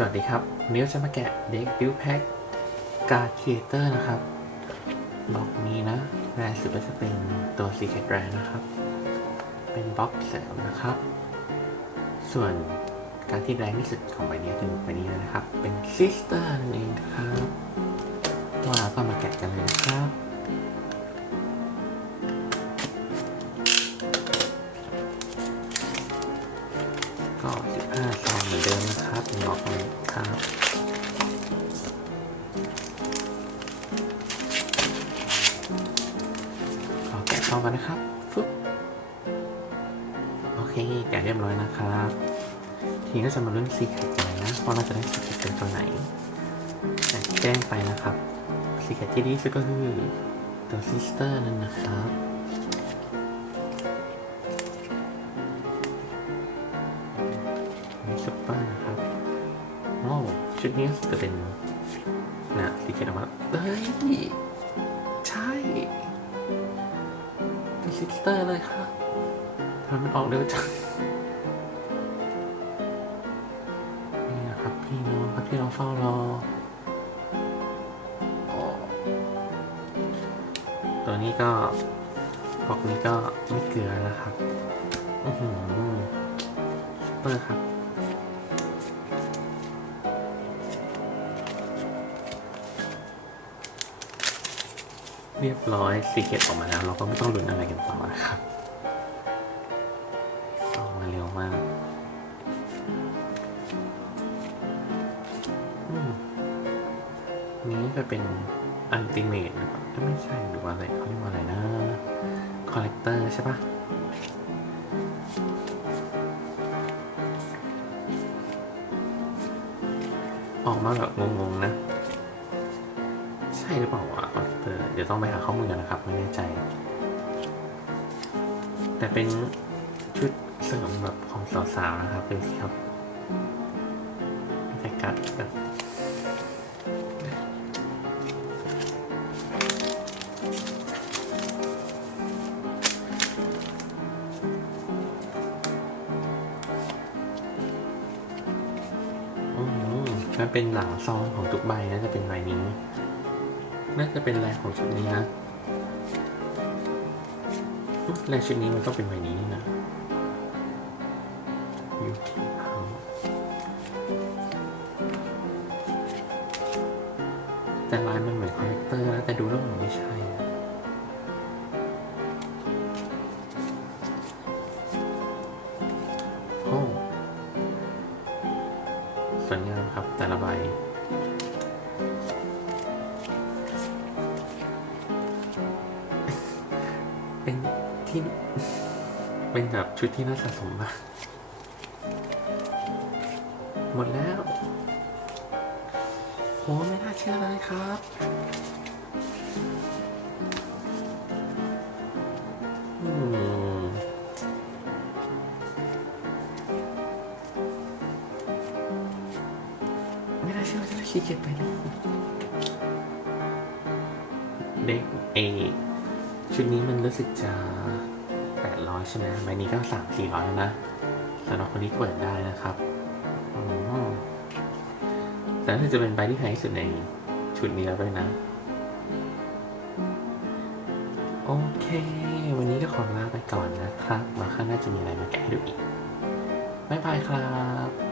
สวัสดีครับ วันนี้เราจะมาแกะเด็กบิวแพ็กการ์ดครีเอเตอร์นะครับบล็อกนี้นะแรสุดก็จะเป็นตัว Secret Rare นะครับ เป็นบล็อกเสริมนะครับ ส่วนการที่แรงที่สุดของใบนี้คือใบนี้นะครับ เป็น Sister นั่นเองครับว่าก็มาแกะกันเลยนะครับ 15ซองเหมือนเดิมนะครับบล็อกนี้ครับขอแกะซองกันนะครับฟึบโอเคแกะเรียบร้อยนะครับทีนี้ก็จะมาลุ้นซีเคทกันนะว่าเราจะได้ซีเคทเป็นตัวไหนแต่แจ้งไปนะครับซีเคทที่ดีสุดก็คือตัวซิสเตอร์นั่นนะครับ ซุปเปอร์นะครับโอ้ชุดนี้จะเป็นนะสีเขียวออกมาเฮ้ยใช่เป็นซิสเตอร์เลยครับทำไมมันออกเร็วจังนี่นะครับพี่น้องครับที่เราเฝ้ารอตัวนี้ก็บอกนี้ก็ไม่เกลือนะครับ อือหือซุปเปอร์ครับ เรียบร้อยซีเกตออกมาแล้ว เราก็ไม่ต้องลุ้นอะไรกันต่อนะครับออกมาเร็วมากนี้จะเป็นอันติเมตนะครับไม่ใช่หรือว่าอะไรเขาเรียกว่าอะไรนะคอลเลกเตอร์ใช่ปะออกมาแบบงงๆนะ ช่หรือเปล่าวะคอเลกเตอร์เดี๋ยวต้องไปหาข้อมูลกันนะครับ ไม่แน่ใจ แต่เป็นชุดเสริมแบบของสาวๆนะครับเป็นครับแต่กัดแบบมันเป็นหลังซองของทุกใบนะจะเป็นใบนี้ น่าจะเป็นแรงของชุดนี้นะแรงชุดนี้มันก็เป็นใบนี้นี่นะยูทีเฮาแต่ลายมันเหมือนคอลเลกเตอร์นะแต่ดูแล้วมันไม่ใช่นะโอ้สวยงามครับแต่ละใบ เป็นที่เป็นแบบชุดที่น่าสะสมมาก หมดแล้วโหไม่น่าเชื่อเลยครับ อืมไม่น่าเชื่อว่าจะได้ขี้เกียจไปเลยเด็กเอ ชุดนี้มันรู้สึกจะแปดร้อยใช่ไหมใบนี้ก็สามสี่ร้อยแล้วนะสำหรับคนที่เปิดได้นะครับอืมแต่น่าจะเป็นใบที่แพงที่สุดในชุดนี้แล้วด้วยนะ โอเค วันนี้ก็ขอลาไปก่อนนะครับ มาข้างหน้าจะมีอะไรมาแกะให้ดูอีก บ๊ายบายครับ